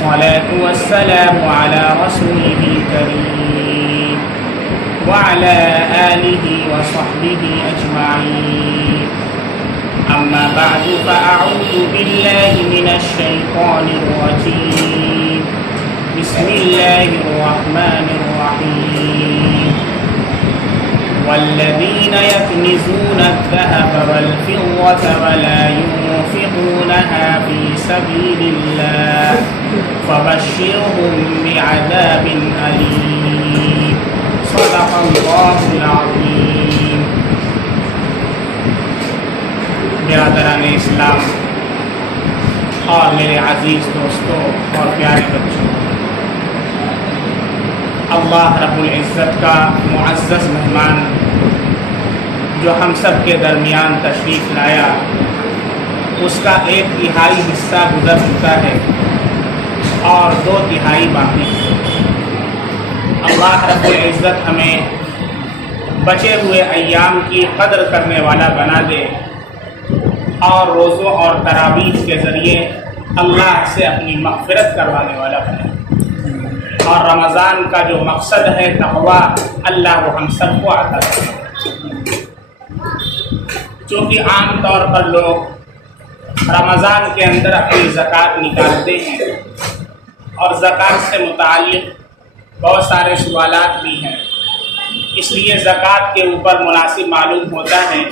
والصلاة والسلام على رسوله الكريم وعلى آله وصحبه أجمعين. أما بعد فأعوذ بالله من الشيطان الرجيم. بسم الله الرحمن الرحيم. والذين يكنزون الذهب والفضة ولا ينفقونها في سبيل الله فبشرهم بعذاب أليم. صدق الله العظيم. برادران اسلام اور میرے عزیز دوستوں اور پیارے بچوں، اللہ رب العزت کا معزز مہمان جو ہم سب کے درمیان تشریف لایا، اس کا 1/3 حصہ گزر چکا ہے اور 2/3 باقی ہے۔ اللہ رب العزت ہمیں بچے ہوئے ایام کی قدر کرنے والا بنا دے اور روزوں اور تراویح کے ذریعے اللہ سے اپنی مغفرت کروانے والا بنے، اور رمضان کا جو مقصد ہے تقویٰ، اللہ وہ ہم سب کو عطا کرے۔ چونکہ عام طور پر لوگ رمضان کے اندر اپنی زکوٰۃ نکالتے ہیں اور زکوٰۃ سے متعلق بہت سارے سوالات بھی ہیں، اس لیے زکوٰۃ کے اوپر مناسب معلوم ہوتا ہے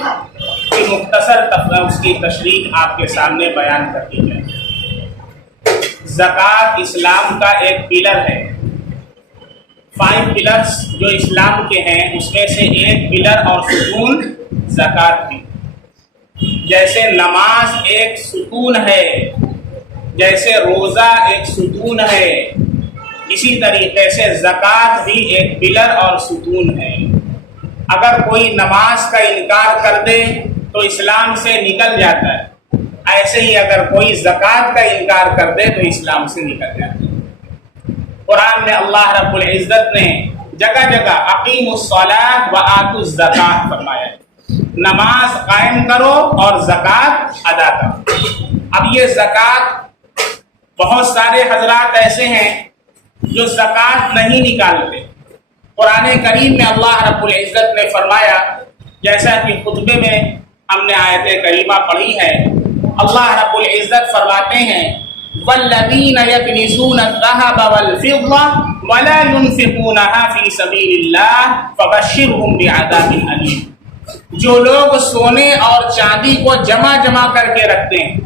کہ مختصر اس کی تشریح آپ کے سامنے بیان کر دی جائے۔ زکوٰۃ اسلام کا ایک پلر ہے۔ 5 پلرز جو اسلام کے ہیں اس میں سے ایک پلر اور ستون زکوٰۃ بھی۔ جیسے نماز ایک ستون ہے، جیسے روزہ ایک ستون ہے، اسی طریقے سے زکوٰۃ بھی ایک پلر اور ستون ہے۔ اگر کوئی نماز کا انکار کر دے تو اسلام سے نکل جاتا ہے، ایسے ہی اگر کوئی زکوٰۃ کا انکار کر دے تو اسلام سے نکل جاتا ہے۔ قرآن میں اللہ رب العزت نے جگہ جگہ اقیموا الصلاۃ وآتوا الزکاۃ فرمایا ہے، نماز قائم کرو اور زکوٰۃ ادا کرو۔ اب یہ زکوٰۃ، بہت سارے حضرات ایسے ہیں جو زکوٰۃ نہیں نکالتے۔ قرآن کریم میں اللہ رب العزت نے فرمایا، جیسا کہ خطبے میں ہم نے آیت کریمہ پڑھی ہے، اللہ رب العزت فرماتے ہیں والذین یکنزون الذھب والفضة ولا ينفقونها فی سبیل اللہ فبشرهم بعذاب علیم۔ جو لوگ سونے اور چاندی کو جمع کر کے رکھتے ہیں،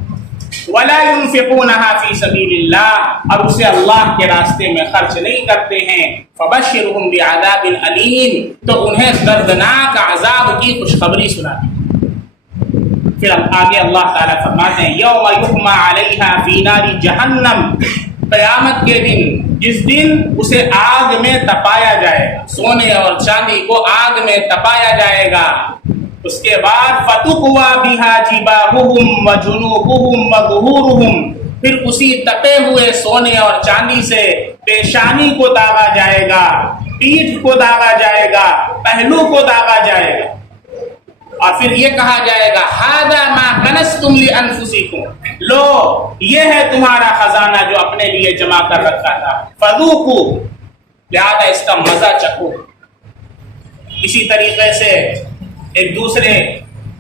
ولا ينفقونها فی سبیل اللہ، اور اسے اللہ کے راستے میں خرچ نہیں کرتے ہیں، فبشرهم بعذاب علیم، تو انہیں دردناک عذاب کی خوشخبری سنا دی۔ پھر آگے اللہ تعالیٰ فرماتے ہیں یوم یحمى علیہا فی نار جہنم، قیامت کے دن جس دن اسے آگ میں تپایا جائے گا، سونے اور چاندی کو آگ میں تپایا جائے گا۔ اس کے بعد فتقوی بہا جباہہم وجنوبہم وظہورہم، پھر اسی تپے ہوئے سونے اور چاندی سے پیشانی کو داغا جائے گا، پیٹھ کو داغا جائے گا، پہلو کو داغا جائے گا، اور پھر یہ کہا جائے گا ھذا ما کنزتم لانفسکم، لو یہ ہے تمہارا خزانہ جو اپنے لیے جمع کر رکھا تھا، فذوقوا، لہذا اس کا مزہ چکھو۔ اسی طریقے سے ایک دوسرے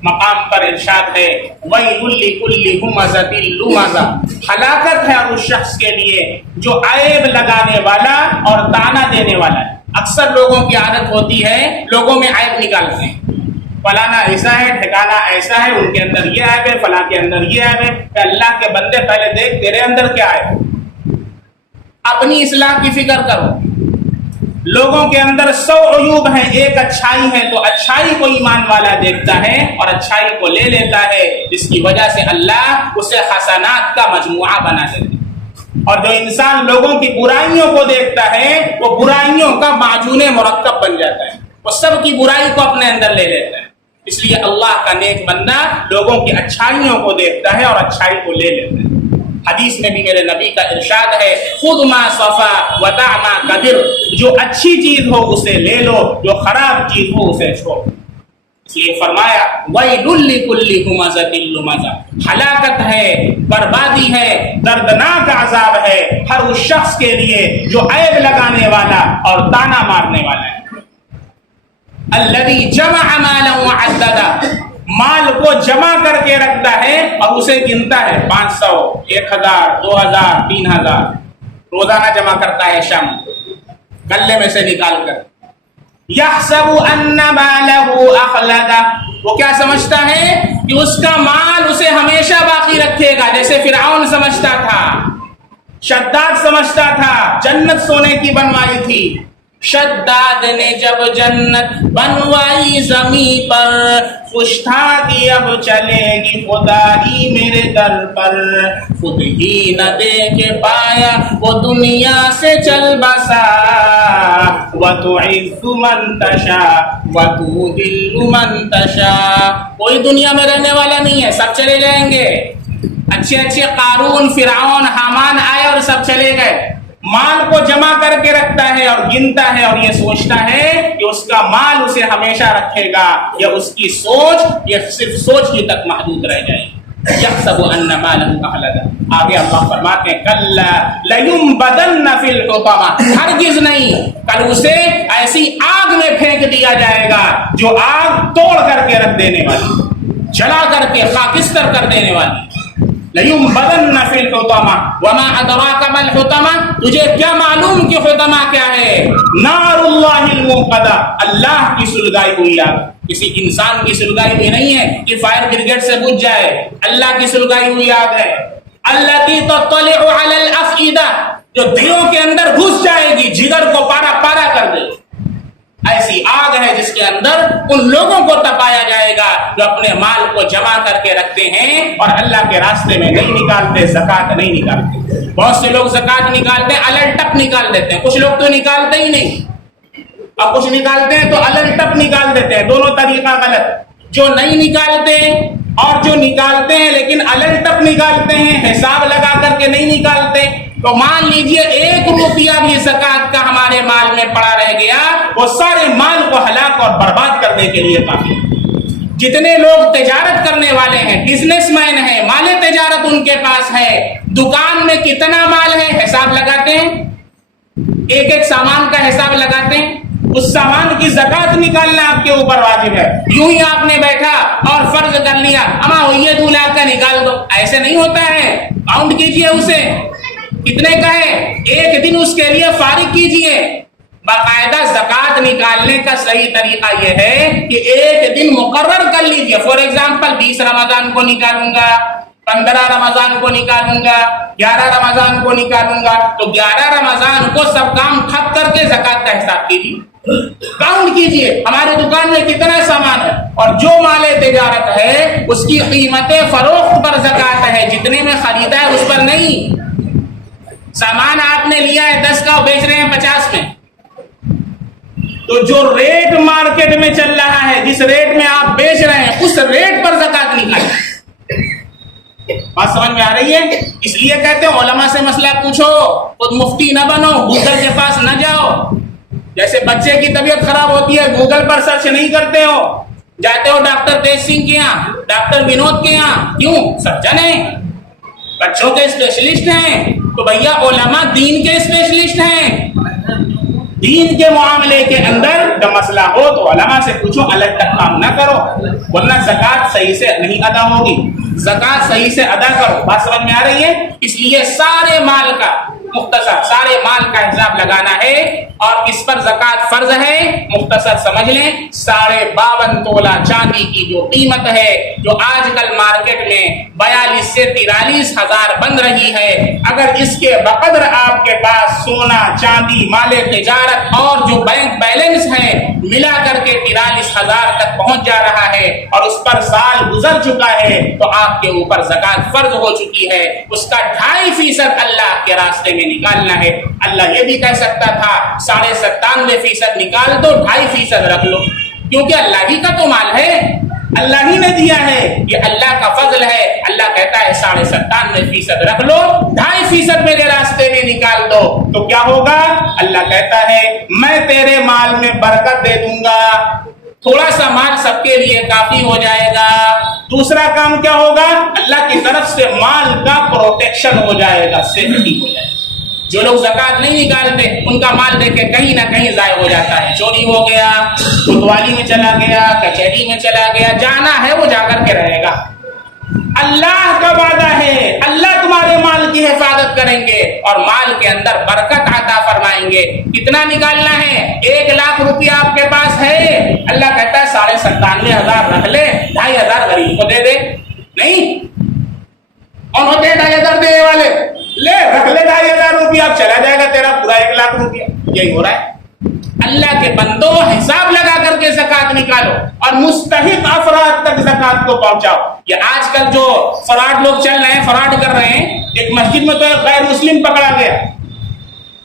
مقام پر ارشاد ہے وَيْلٌ لِكُلِّ هُمَزَةٍ لُمَزَةٍ، ہلاکت ہے اس شخص کے لیے جو عیب لگانے والا اور طعنہ دینے والا ہے۔ اکثر لوگوں کی عادت ہوتی ہے لوگوں میں عیب نکالتے ہیں، فلانا ایسا ہے، ٹھکانا ایسا ہے، ان کے اندر یہ عیب ہے، فلاں کے اندر یہ عیب ہے۔ کہ اللہ کے بندے پہلے دیکھ تیرے اندر کیا ہے، اپنی اصلاح کی فکر کرو۔ لوگوں کے اندر 100 عیوب ہیں، ایک اچھائی ہے، تو اچھائی کو ایمان والا دیکھتا ہے اور اچھائی کو لے لیتا ہے، جس کی وجہ سے اللہ اسے حسنات کا مجموعہ بنا دیتا ہے۔ اور جو انسان لوگوں کی برائیوں کو دیکھتا ہے وہ برائیوں کا معجون مرکب بن جاتا ہے، وہ سب کی برائی کو اپنے اندر لے لیتا ہے۔ اس لیے اللہ کا نیک بندہ لوگوں کی اچھائیوں کو دیکھتا ہے اور اچھائی کو لے لیتا ہے۔ حدیث میں بھی میرے نبی کا ارشاد ہے خذ ما صفا ودع ما قدر، جو اچھی چیز ہو اسے لے لو، جو خراب چیز ہو اسے چھوڑ۔ اس لیے فرمایا وَيْلٌ لِكُلِّ هُمَزَةٍ لُمَزَةٍ، ہلاکت ہے، بربادی ہے، دردناک عذاب ہے ہر اس شخص کے لیے جو عیب لگانے والا اور تانا مارنے والا ہے۔ الذی جمع مالا وعددا، مال کو جمع کر کے رکھتا ہے اور اسے گنتا ہے، 500 1000 2000 3000 روزانہ جمع کرتا ہے، شام گلے میں سے نکال کر۔ یحسب ان مالہ اخلدہ، وہ کیا سمجھتا ہے کہ اس کا مال اسے ہمیشہ باقی رکھے گا، جیسے فرعون سمجھتا تھا، شداد سمجھتا تھا جنت سونے کی بنوائی تھی۔ شداد نے جب جنت بنوائی زمین پر، خوش تھا کہ اب چلے گی خدائی میرے در پر، خود ہی نہ دیکھ پایا وہ دنیا سے چل بسا، وَتُعِزُّ مَن تَشَاءُ وَتُذِلُّ مَن تَشَاءُ۔ کوئی دنیا میں رہنے والا نہیں ہے، سب چلے جائیں گے۔ اچھے اچھے قارون، فرعون، حامان آئے اور سب چلے گئے۔ مال کو جمع کر کے رکھتا ہے اور گنتا ہے اور یہ سوچتا ہے کہ اس کا مال اسے ہمیشہ رکھے گا، یا اس کی سوچ یہ صرف سوچ ہی تک محدود رہ جائے گی۔ یحسب ان مالہ اخلدہ۔ آگے اللہ فرماتے ہیں کلا لینبذن فی الحطمہ، ہرگز نہیں، کل اسے ایسی آگ میں پھینک دیا جائے گا جو آگ توڑ کر کے رکھ دینے والی، جلا کر کے خاکستر کر دینے والی۔ لَيُنبَذَنَّ فِي الْحُطَمَةِ وَمَا أَدْرَاكَ مَا الْحُطَمَةُ، تجھے کیا معلوم کہ حطمہ کیا ہے؟ نار اللہ الموقدہ، اللہ کی سلگائی ہوئی آگ۔ کسی انسان کی سلگائی ہوئی نہیں ہے کہ فائر بریگیڈ سے بجھ جائے، اللہ کی سلگائی ہوئی آگ ہے۔ الَّتِي تَطَّلِعُ عَلَى الْأَفْئِدَةِ، جو دلوں کے اندر گھس جائے گی، جگر کو پارا پارا کر دے۔ ایسی آگ ہے جس کے اندر ان لوگوں کو تپایا جائے گا جو اپنے مال کو جمع کر کے رکھتے ہیں اور اللہ کے راستے میں نہیں نکالتے، زکات نہیں نکالتے۔ بہت سے لوگ زکات نکالتے ہیں، الل ٹپ نکال دیتے ہیں، کچھ لوگ تو نکالتے ہی نہیں، اور کچھ نکالتے ہیں تو الل ٹپ نکال دیتے ہیں، دونوں طریقہ غلط۔ جو نہیں نکالتے اور جو نکالتے ہیں لیکن الل ٹپ نکالتے ہیں، حساب لگا کر کے نہیں نکالتے، تو مان لیجئے 1 روپیہ بھی زکات کا ہمارے مال میں پڑا رہ گیا، وہ سارے مال کو ہلاک اور برباد کرنے کے لیے کافی۔ جتنے لوگ تجارت کرنے والے ہیں، بزنس مین ہیں، مال تجارت ان کے پاس ہے، دکان میں کتنا مال ہے حساب لگاتے ہیں، ایک ایک سامان کا حساب لگاتے ہیں، اس سامان کی زکات نکالنا آپ کے اوپر واجب ہے۔ یوں ہی آپ نے بیٹھا اور فرض کر لیا اما یہ 2 لاکھ کا نکال دو، ایسے نہیں ہوتا ہے، کاؤنٹ کیجئے اسے کتنے کا ہے، ایک دن اس کے لیے فارغ کیجئے۔ باقاعدہ زکات نکالنے کا صحیح طریقہ یہ ہے کہ ایک دن مقرر کر لیجئے، فور ایگزامپل 20 رمضان کو نکالوں گا، 15 رمضان کو نکالوں گا، 11 رمضان کو نکالوں گا، تو 11 رمضان کو سب کام ٹھپ کر کے زکات کا حساب کیجیے، کاؤنٹ کیجئے ہماری دکان میں کتنا سامان ہے، اور جو مال تجارت ہے اس کی قیمت فروخت پر زکات ہے، جتنے میں خریدا ہے اس پر نہیں۔ سامان آپ نے لیا ہے 10 کا، بیچ رہے ہیں 50 میں، تو جو ریٹ مارکیٹ میں چل رہا ہے، جس ریٹ میں آپ بیچ رہے ہیں اس ریٹ پر زکات نکالیں۔ بات سمجھ میں آ رہی ہے؟ اس لیے کہتے ہیں علماء سے مسئلہ پوچھو، خود مفتی نہ بنو، گوگل کے پاس نہ جاؤ۔ جیسے بچے کی طبیعت خراب ہوتی ہے، گوگل پر سرچ نہیں کرتے ہو، جاتے ہو ڈاکٹر تیج سنگھ کے یہاں، ڈاکٹر ونود کے یہاں، کیوں؟ سرجن ہیں، بچوں کے اسپیشلسٹ ہیں، تو بھیا علماء دین کے اسپیشلسٹ ہیں۔ دین کے معاملے کے اندر جب مسئلہ ہو تو علماء سے پوچھو، الگ تک کام نہ کرو، ورنہ زکات صحیح سے نہیں ادا ہوگی۔ زکات صحیح سے ادا کرو۔ بات سمجھ میں آ رہی ہے؟ اس لیے سارے مال کا مختصر سارے مال کا حساب لگانا ہے، اور کس پر زکات فرض ہے مختصر سمجھ لیں، 52.5 تولہ چاندی کی جو قیمت ہے، جو آج کل مارکیٹ میں 42 سے 43 ہزار بن رہی ہے، اگر اس کے بقدر آپ کے پاس سونا چاندی مال تجارت اور جو بینک بیلنس ہے ملا کر کے 43 ہزار تک پہنچ جا رہا ہے، اور اس پر سال گزر چکا ہے، تو آپ کے اوپر زکات فرض ہو چکی ہے۔ اس کا 2.5% اللہ کے راستے میں نکالنا ہے۔ اللہ یہ بھی کہہ سکتا تھا 97.5% نکال دو، 2.5% رکھ لو، کیونکہ اللہ ہی کا تو مال ہے، اللہ ہی نے دیا ہے، یہ اللہ کا فضل ہے۔ اللہ کہتا ہے 97.5% رکھ لو، 2.5% میرے راستے میں نکال دو، تو کیا ہوگا؟ اللہ کہتا ہے میں تیرے مال میں برکت دے دوں گا، تھوڑا سا مال سب کے لیے کافی ہو جائے گا۔ دوسرا کام کیا ہوگا؟ اللہ کی طرف سے مال کا پروٹیکشن ہو جائے گا، سیفٹی ہو جائے گا۔ جو لوگ زکات نہیں نکالتے ان کا مال دیکھے کہیں نہ کہیں ضائع ہو جاتا ہے، چوری ہو گیا، کوتوالی میں چلا گیا، کچہری میں چلا گیا، جانا ہے وہ جا کر کے رہے گا۔ اللہ کا وعدہ ہے اللہ تمہارے مال کی حفاظت کریں گے اور مال کے اندر برکت عطا فرمائیں گے۔ کتنا نکالنا ہے؟ 1,00,000 روپیہ آپ کے پاس ہے، اللہ کہتا ہے 97,500 رکھ لے، 2,500 غریب کو دے دے۔ نہیں، اور ہوتے ہیں 2,500 دینے والے، لے رکھ لے 2,500 روپیہ، اب چلا جائے گا تیرا پورا 1,00,000 روپیہ۔ یہی ہو رہا ہے۔ اللہ کے بندوں حساب لگا کر کے زکات نکالو اور مستحق افراد تک زکات کو پہنچاؤ۔ یہ آج کل جو فراڈ لوگ چل رہے ہیں، فراڈ کر رہے ہیں، ایک مسجد میں تو ایک غیر مسلم پکڑا گیا،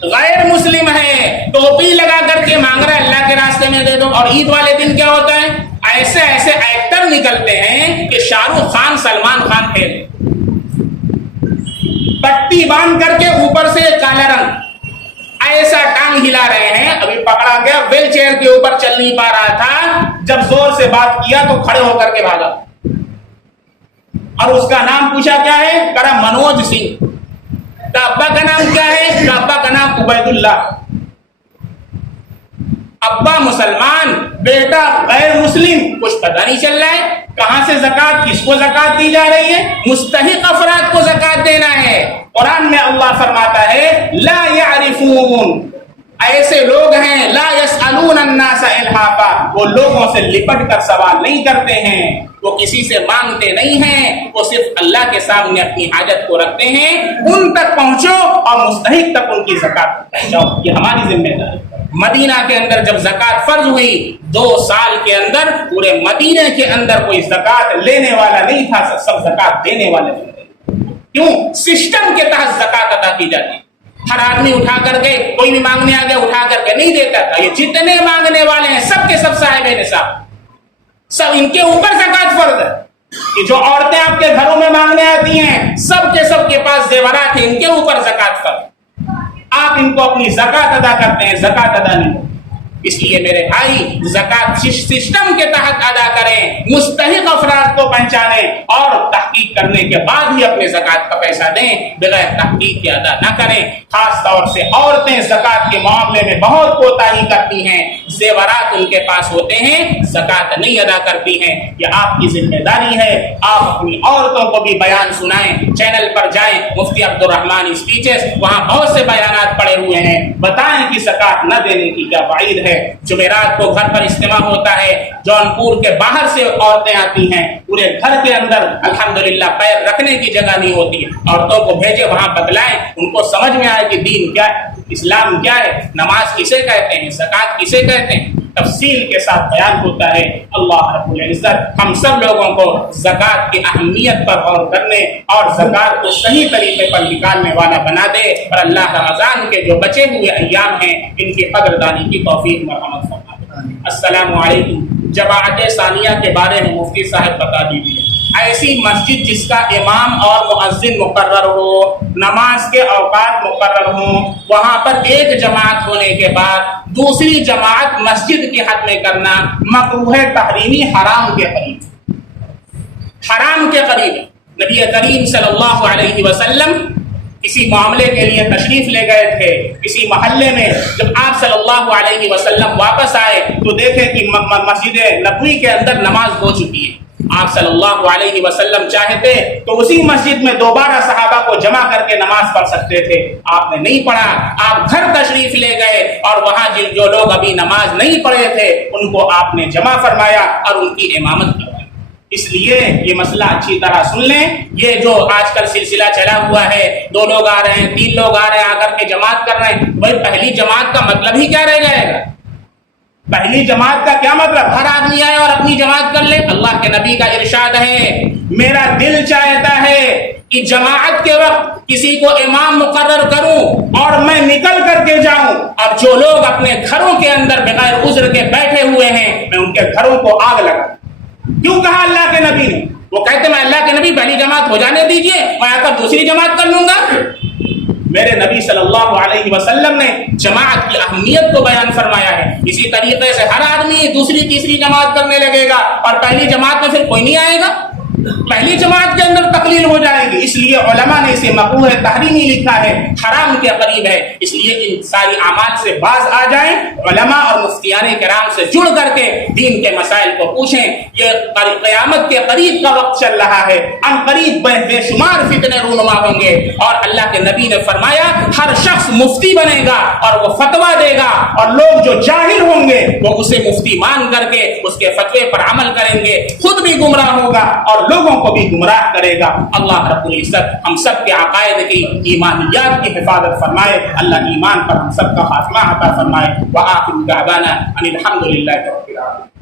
غیر مسلم ہے، ٹوپی لگا کر کے مانگ رہا ہے اللہ کے راستے میں دے دو، اور عید والے دن کیا ہوتا ہے، ایسے ایسے ایکٹر نکلتے ہیں کہ شاہ رخ خان، سلمان خان ہے، پٹی باندھ کر کے اوپر سے کالا رنگ ایسا ٹانگ ہلا رہے ہیں۔ ابھی پکڑا گیا، ویل چیئر کے اوپر چل نہیں پا رہا تھا، جب زور سے بات کیا تو کھڑے ہو کر کے بھاگا، اور اس کا نام پوچھا کیا ہے، کرا منوج سنگھ، کا ابا کا نام کیا ہے، کا ابا کا نام عبید اللہ، ابا مسلمان بیٹا غیر مسلم، کچھ پتہ نہیں چل رہا ہے کہاں سے زکات، کس کو زکات دی جا رہی ہے، مستحق افراد کو زکات دینا ہے۔ قرآن میں اللہ فرماتا ہے لا يعرفون، ایسے لوگ ہیں لا يسألون الناس الحافا، وہ لوگوں سے لپٹ کر سوال نہیں کرتے ہیں، وہ کسی سے مانگتے نہیں ہیں، وہ صرف اللہ کے سامنے اپنی حاجت کو رکھتے ہیں۔ ان تک پہنچو اور مستحق تک ان کی زکات پہنچاؤ، یہ ہماری ذمہ داری۔ مدینہ کے اندر جب زکات فرض ہوئی، 2 سال کے اندر پورے مدینہ کے اندر کوئی زکات لینے والا نہیں تھا، سب زکات دینے والے تھے۔ کیوں؟ سسٹم کے تحت زکات ادا کی جاتی ہے۔ ہر آدمی اٹھا کر کے، کوئی بھی مانگنے آ گیا اٹھا کر کے نہیں دیتا تھا، یہ جتنے مانگنے والے ہیں سب کے سب صاحب نصاب، سب ان کے اوپر زکات فرض ہے۔ کہ جو عورتیں آپ کے گھروں میں مانگنے آتی ہیں سب کے پاس زیورات ہیں، ان کے اوپر زکات فرض، آپ ان کو اپنی زکات ادا کرتے ہیں، زکات ادا نہیں ہوتی۔ اس لیے میرے بھائی زکات سسٹم کے تحت ادا کریں، مستحق افراد کو پہنچانے اور تحقیق کرنے کے بعد ہی اپنے زکات کا پیسہ دیں، بغیر تحقیق کے ادا نہ کریں۔ خاص طور سے عورتیں زکات کے معاملے میں بہت کوتاہی کرتی ہیں، زیورات ان کے پاس ہوتے ہیں، زکات نہیں ادا کرتی ہیں۔ یہ آپ کی ذمہ داری ہے، آپ اپنی عورتوں کو بھی بیان سنائیں، چینل پر جائیں، مفتی عبدالرحمان اسپیچز، وہاں بہت سے بیانات پڑے ہوئے ہیں، بتائیں کہ زکات نہ دینے کی کیا وعید ہے۔ جمعرات کو گھر پر اجتماع ہوتا ہے، جونپور کے باہر سے عورتیں آتی ہیں، پورے گھر کے اندر الحمدللہ پیر رکھنے کی جگہ نہیں ہوتی، عورتوں کو بھیجے وہاں بتلائیں، ان کو سمجھ میں آئے کہ دین کیا ہے، اسلام کیا ہے، نماز کسے کہتے ہیں، زکات کسے کہتے ہیں، تفصیل کے ساتھ بیان ہوتا ہے۔ اللہ رب العزت ہم سب لوگوں کو زکات کی اہمیت پر غور کرنے اور زکات کو صحیح طریقے پر نکالنے والا بنا دے، اور اللہ رمضان کے جو بچے ہوئے ایام ہیں ان کی قدردانی کی توفیق مرحمت فرمائے۔ السلام علیکم۔ جماعت ثانیہ کے بارے میں مفتی صاحب بتا دیجیے۔ ایسی مسجد جس کا امام اور مؤذن مقرر ہو، نماز کے اوقات مقرر ہوں، وہاں پر ایک جماعت ہونے کے بعد دوسری جماعت مسجد کے حد میں کرنا مکروہ تحریمی، حرام کے قریب، حرام کے قریب۔ نبی کریم صلی اللہ علیہ وسلم کسی معاملے کے لیے تشریف لے گئے تھے کسی محلے میں، جب آپ صلی اللہ علیہ وسلم واپس آئے تو دیکھے کہ مسجد نبوی کے اندر نماز ہو چکی ہے۔ آپ صلی اللہ علیہ وسلم چاہتے تو اسی مسجد میں دوبارہ صحابہ کو جمع کر کے نماز پڑھ سکتے تھے، آپ نے نہیں پڑھا، آپ گھر تشریف لے گئے اور وہاں جو لوگ ابھی نماز نہیں پڑھے تھے ان کو آپ نے جمع فرمایا اور ان کی امامت کروائی۔ اس لیے یہ مسئلہ اچھی طرح سن لیں، یہ جو آج کل سلسلہ چلا ہوا ہے، 2 لوگ آ رہے ہیں، 3 لوگ آ رہے ہیں، آ کر کے جماعت کر رہے ہیں، بھائی پہلی جماعت کا مطلب ہی کیا رہ جائے گا؟ پہلی جماعت کا کیا مطلب؟ ہر آدمی آئے اور اپنی جماعت کر لے؟ اللہ کے نبی کا ارشاد ہے، میرا دل چاہتا ہے کہ جماعت کے وقت کسی کو امام مقرر کروں اور میں نکل کر کے جاؤں، اب جو لوگ اپنے گھروں کے اندر بغیر عذر کے بیٹھے ہوئے ہیں میں ان کے گھروں کو آگ لگا۔ کیوں کہا اللہ کے نبی نے؟ وہ کہتے میں اللہ کے نبی پہلی جماعت ہو جانے دیجئے، میں آ کر دوسری جماعت کر لوں گا۔ میرے نبی صلی اللہ علیہ وسلم نے جماعت کی اہمیت کو بیان فرمایا ہے۔ اسی طریقے سے ہر آدمی دوسری تیسری جماعت کرنے لگے گا اور پہلی جماعت میں پھر کوئی نہیں آئے گا، پہلی جماعت کے اندر تقلیل ہو جائے گی. اس لیے علماء نے اسے مکروہ تحریمی لکھا ہے, حرام کے قریب ہے. اس لیے ان ساری اعمال سے باز آ جائیں, علماء اور مفتیان کرام سے جڑ کر کے دین کے مسائل کو پوچھیں. یہ قیامت کے قریب کا وقت چل رہا ہے, ان قریب بے شمار فتنے رونما ہوں گے, اور اللہ کے نبی نے فرمایا ہر شخص مفتی بنے گا اور وہ فتویٰ دے گا, اور لوگ جو جاہل ہوں گے وہ اسے مفتی مان کر کے اس کے فتوے پر عمل کریں گے, خود بھی گمراہ ہوگا اور لوگوں کو بھی گمراہ کرے گا. اللہ رب العزت ہم سب کے عقائد کی ایمانیات کی حفاظت فرمائے. اللہ ایمان پر ہم سب کا خاتمہ عطا فرمائے. وآخر دعوانا ان الحمد للہ رب العالمین.